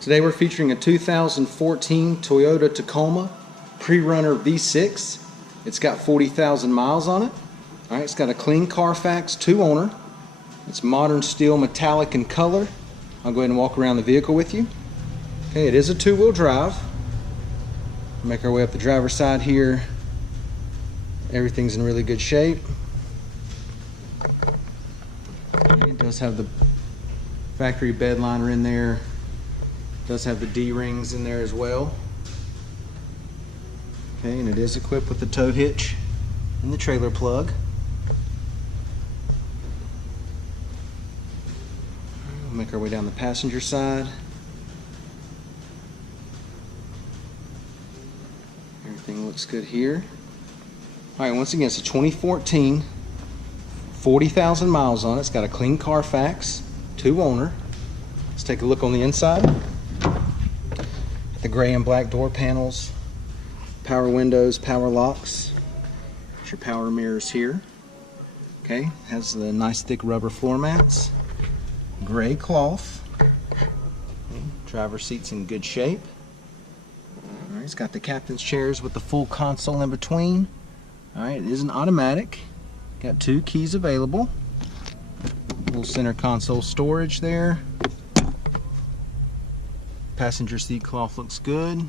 Today we're featuring a 2014 Toyota Tacoma PreRunner V6. It's got 40,000 miles on it. Alright, it's got a clean Carfax 2-owner. It's modern steel metallic in color. I'll go ahead and walk around the vehicle with you. Okay, it is a 2-wheel drive. Make our way up the driver's side here. Everything's in really good shape. It does have the factory bed liner in there. Does have the D-rings in there as well. Okay, and it is equipped with the tow hitch and the trailer plug. We'll make our way down the passenger side. Everything looks good here. Alright, once again, it's a 2014, 40,000 miles on it. It's got a clean Carfax, 2-owner. Let's take a look on the inside. The gray and black door panels, power windows, power locks. Got your power mirrors here. Okay, has the nice thick rubber floor mats, gray cloth. Okay, driver's seat's in good shape. Alright, it's got the captain's chairs with the full console in between. Alright, it is an automatic. Got 2 keys available. Little center console storage there. Passenger seat cloth looks good.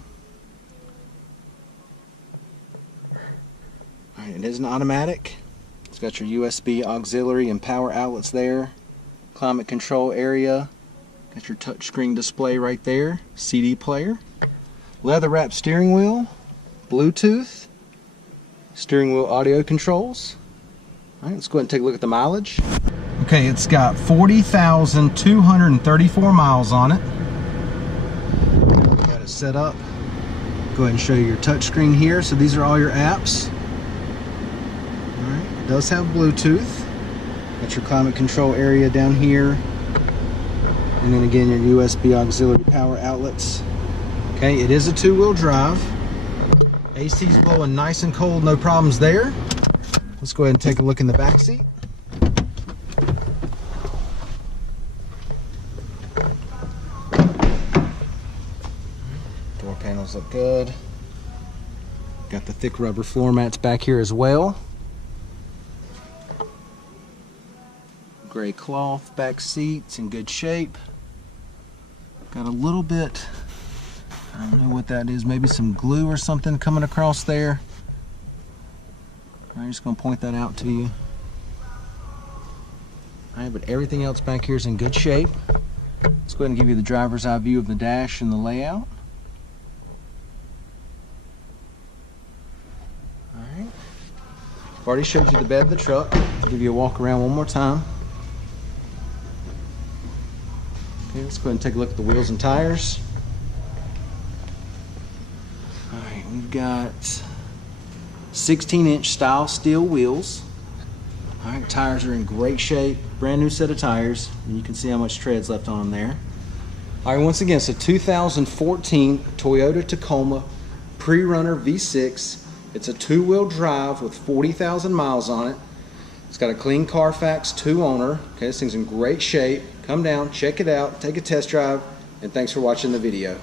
Alright, it is an automatic. It's got your USB auxiliary and power outlets there. Climate control area. Got your touchscreen display right there. CD player. Leather wrapped steering wheel. Bluetooth. Steering wheel audio controls. Alright, let's go ahead and take a look at the mileage. Okay, it's got 40,234 miles on it. Got it set up. Go ahead and show you your touchscreen here. So these are all your apps. Alright, it does have Bluetooth. Got your climate control area down here. And then again, your USB auxiliary power outlets. Okay, it is a 2-wheel drive. AC's blowing nice and cold, no problems there. Let's go ahead and take a look in the back seat. Door panels look good. Got the thick rubber floor mats back here as well. Gray cloth back seats in good shape. Got a little bit, I don't know what that is, maybe some glue or something coming across there. I'm just going to point that out to you. Alright, but everything else back here is in good shape. Let's go ahead and give you the driver's eye view of the dash and the layout. Alright. I've already showed you the bed of the truck. I'll give you a walk around one more time. Okay, let's go ahead and take a look at the wheels and tires. Alright, we've got 16-inch style steel wheels. Alright, tires are in great shape. Brand new set of tires. And you can see how much tread's left on them there. Alright, once again, it's a 2014 Toyota Tacoma PreRunner V6. It's a 2-wheel drive with 40,000 miles on it. It's got a clean Carfax 2-owner. Okay, this thing's in great shape. Come down, check it out, take a test drive, and thanks for watching the video.